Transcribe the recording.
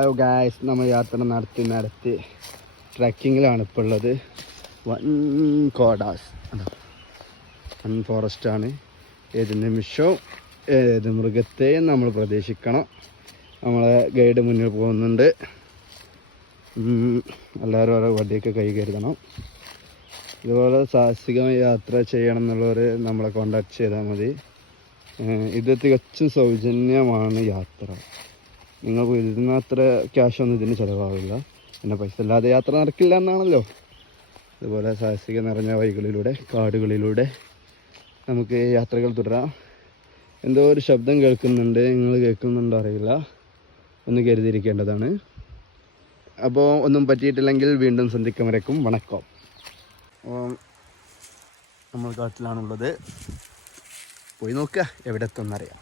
Hello guys, നമ്മൾ യാത്ര നടത്തി ട്രക്കിങ്ങിലാണ് ഇപ്പോൾ ഉള്ളത്. വൺ ഫോറസ്റ്റാണ്. ഏത് നിമിഷവും ഏത് മൃഗത്തെയും നമ്മൾ പ്രതീക്ഷിക്കണം. നമ്മളെ ഗൈഡ് മുന്നിൽ പോകുന്നുണ്ട്. എല്ലാവരും ഓരോ വടിയൊക്കെ കൈ കരുതണം. ഇതുപോലെ സാഹസികമായി യാത്ര ചെയ്യണം എന്നുള്ളവർ നമ്മളെ കോണ്ടാക്ട് ചെയ്താൽ മതി. ഇത് തികച്ചും സൗജന്യമാണ് യാത്ര. നിങ്ങൾക്ക് ഇതിന് അത്ര ക്യാഷൊന്നും ഇതിന് ചിലവാകില്ല. പിന്നെ പൈസ ഇല്ലാതെ യാത്ര നടക്കില്ല എന്നാണല്ലോ. അതുപോലെ സാഹസിക നിറഞ്ഞ വഴികളിലൂടെ കാടുകളിലൂടെ നമുക്ക് യാത്രകൾ തുടരാം. എന്തോ ഒരു ശബ്ദം കേൾക്കുന്നുണ്ട്, നിങ്ങൾ കേൾക്കുന്നുണ്ടോ അറിയില്ല, ഒന്ന് കരുതിയിരിക്കേണ്ടതാണ്. അപ്പോൾ ഒന്നും പറ്റിയിട്ടില്ലെങ്കിൽ വീണ്ടും സന്ധിക്കും വരയ്ക്കും വണക്കം. അപ്പോൾ നമ്മൾ കാട്ടിലാണുള്ളത്. പോയി നോക്കുക, എവിടെ എത്തുമെന്നറിയാം.